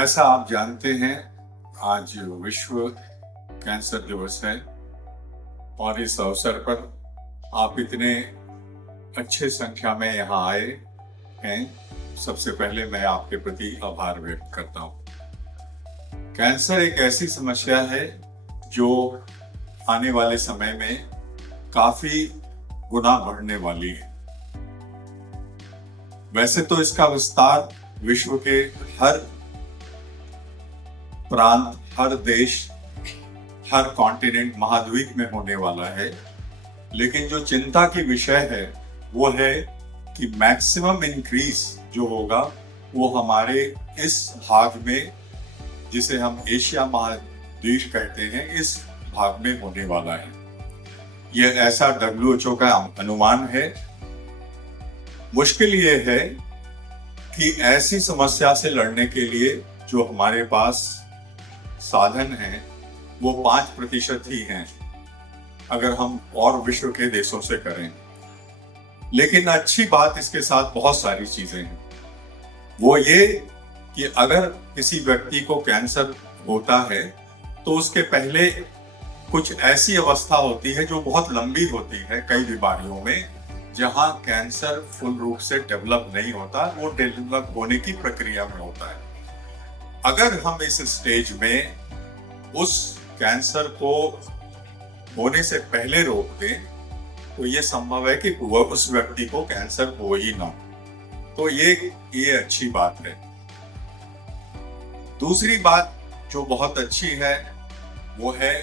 जैसा आप जानते हैं, आज विश्व कैंसर दिवस है और इस अवसर पर आप इतने अच्छे संख्या में यहाँ आए हैं। सबसे पहले मैं आपके प्रति आभार व्यक्त करता हूँ। कैंसर एक ऐसी समस्या है जो आने वाले समय में काफी गुना बढ़ने वाली है। वैसे तो इसका विस्तार विश्व के हर प्रांत, हर देश, हर कॉन्टिनेंट, महाद्वीप में होने वाला है, लेकिन जो चिंता की विषय है वो है कि मैक्सिमम इंक्रीज जो होगा वो हमारे इस भाग में, जिसे हम एशिया महाद्वीप कहते हैं, इस भाग में होने वाला है। यह ऐसा WHO का अनुमान है। मुश्किल ये है कि ऐसी समस्या से लड़ने के लिए जो हमारे पास साधन हैं वो 5% ही हैं अगर हम और विश्व के देशों से करें। लेकिन अच्छी बात इसके साथ बहुत सारी चीजें हैं। वो ये कि अगर किसी व्यक्ति को कैंसर होता है तो उसके पहले कुछ ऐसी अवस्था होती है जो बहुत लंबी होती है कई बीमारियों में, जहां कैंसर फुल रूप से डेवलप नहीं होता, वो डेवलप होने की प्रक्रिया में होता है। अगर हम इस स्टेज में उस कैंसर को होने से पहले रोक दें तो ये संभव है कि उस व्यक्ति को कैंसर हो ही ना। तो ये अच्छी बात है। दूसरी बात जो बहुत अच्छी है वो है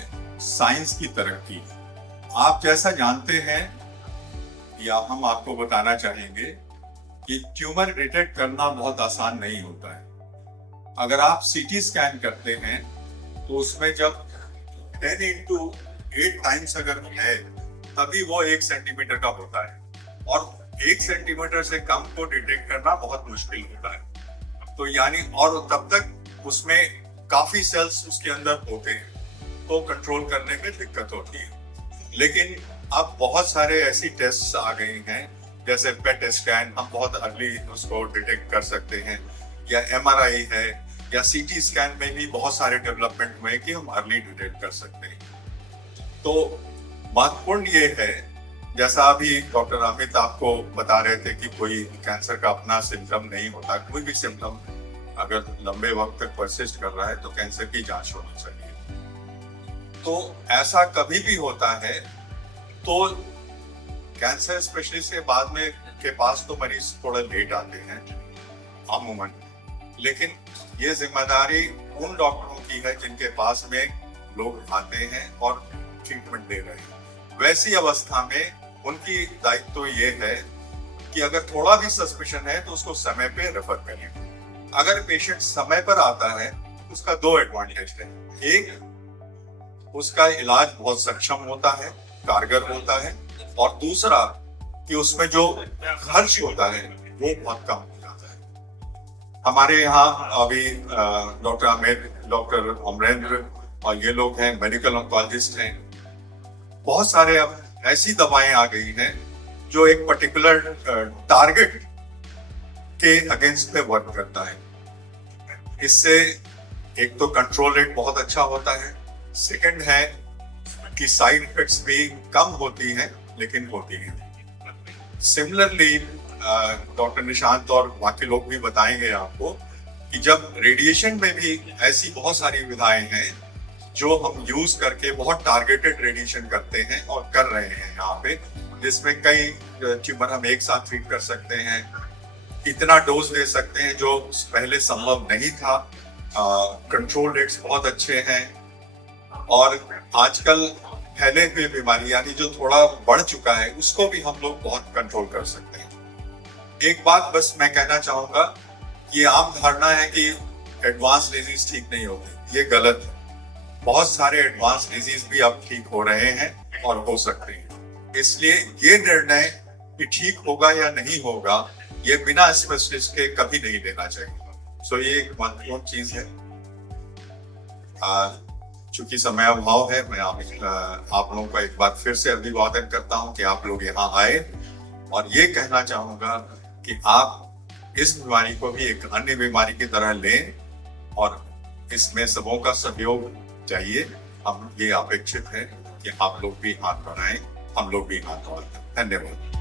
साइंस की तरक्की। आप जैसा जानते हैं या हम आपको बताना चाहेंगे कि ट्यूमर डिटेक्ट करना बहुत आसान नहीं होता है। अगर आप CT स्कैन करते हैं तो उसमें जब 10x8 टाइम्स अगर है तभी वो 1 सेंटीमीटर का होता है, और 1 सेंटीमीटर से कम को डिटेक्ट करना बहुत मुश्किल होता है। तो यानी और तब तक उसमें काफी सेल्स उसके अंदर होते हैं, तो कंट्रोल करने में दिक्कत होती है। लेकिन अब बहुत सारे ऐसी टेस्ट आ गई हैं, जैसे पेट स्कैन, हम बहुत अर्ली उसको डिटेक्ट कर सकते हैं, या MRI है, या CT स्कैन में भी बहुत सारे डेवलपमेंट हुए कि हम अर्ली डिटेक्ट कर सकते हैं। तो महत्वपूर्ण ये है, जैसा अभी डॉक्टर अमित आपको बता रहे थे कि कोई कैंसर का अपना सिम्टम नहीं होता, कोई भी सिम्टम अगर लंबे वक्त तक परसिस्ट कर रहा है तो कैंसर की जांच होनी चाहिए। तो ऐसा कभी भी होता है तो कैंसर स्पेशलिस्ट के बाद में के पास तो मरीज थोड़ा लेट आते हैं अमूमन, लेकिन ये जिम्मेदारी उन डॉक्टरों की है जिनके पास में लोग आते हैं और ट्रीटमेंट दे रहे हैं। वैसी अवस्था में उनकी दायित्व तो ये है कि अगर थोड़ा भी सस्पिशन है तो उसको समय पे रेफर करें। अगर पेशेंट समय पर आता है उसका 2 एडवांटेज है। एक, उसका इलाज बहुत सक्षम होता है, कारगर होता है, और दूसरा कि उसमें जो खर्च होता है वो बहुत कम हो जाता है। हमारे यहाँ अभी डॉक्टर अमित, डॉक्टर अमरेंद्र और ये लोग हैं, मेडिकल ऑन्कोलॉजिस्ट हैं। बहुत सारे अब ऐसी दवाएं आ गई हैं जो एक पर्टिकुलर टारगेट के अगेंस्ट पे वर्क करता है। इससे एक तो कंट्रोल रेट बहुत अच्छा होता है, सेकंड है कि साइड इफेक्ट्स भी कम होती हैं, लेकिन होती हैं। सिमिलरली डॉक्टर निशांत और बाकी लोग भी बताएंगे आपको कि जब रेडिएशन में भी ऐसी बहुत सारी विधाएं हैं जो हम यूज करके बहुत टारगेटेड रेडिएशन करते हैं और कर रहे हैं यहाँ पे, जिसमें कई ट्यूमर हम एक साथ ट्रीट कर सकते हैं, इतना डोज दे सकते हैं जो पहले संभव नहीं था। कंट्रोल रेट्स बहुत अच्छे हैं, और आजकल फैले हुए बीमारी यानी जो थोड़ा बढ़ चुका है उसको भी हम लोग बहुत कंट्रोल कर सकते हैं। एक बात बस मैं कहना चाहूंगा, ये आम धारणा है कि एडवांस डिजीज ठीक नहीं होती, ये गलत है। बहुत सारे एडवांस डिजीज भी अब ठीक हो रहे हैं और हो सकते हैं। इसलिए ये निर्णय कि ठीक होगा या नहीं होगा ये बिना स्पेशलिस्ट के कभी नहीं लेना चाहिए। सो ये एक महत्वपूर्ण चीज है। चूंकि समय अभाव है, मैं आप लोगों को एक बार फिर से अभिवादन करता हूं कि आप लोग यहाँ आए, और ये कहना चाहूंगा कि आप इस बीमारी को भी एक अन्य बीमारी की तरह लें और इसमें सबों का सहयोग चाहिए। हम ये अपेक्षित है कि आप लोग भी हाथ बढ़ाएं, हम लोग भी हाथ बढ़ाएं। धन्यवाद।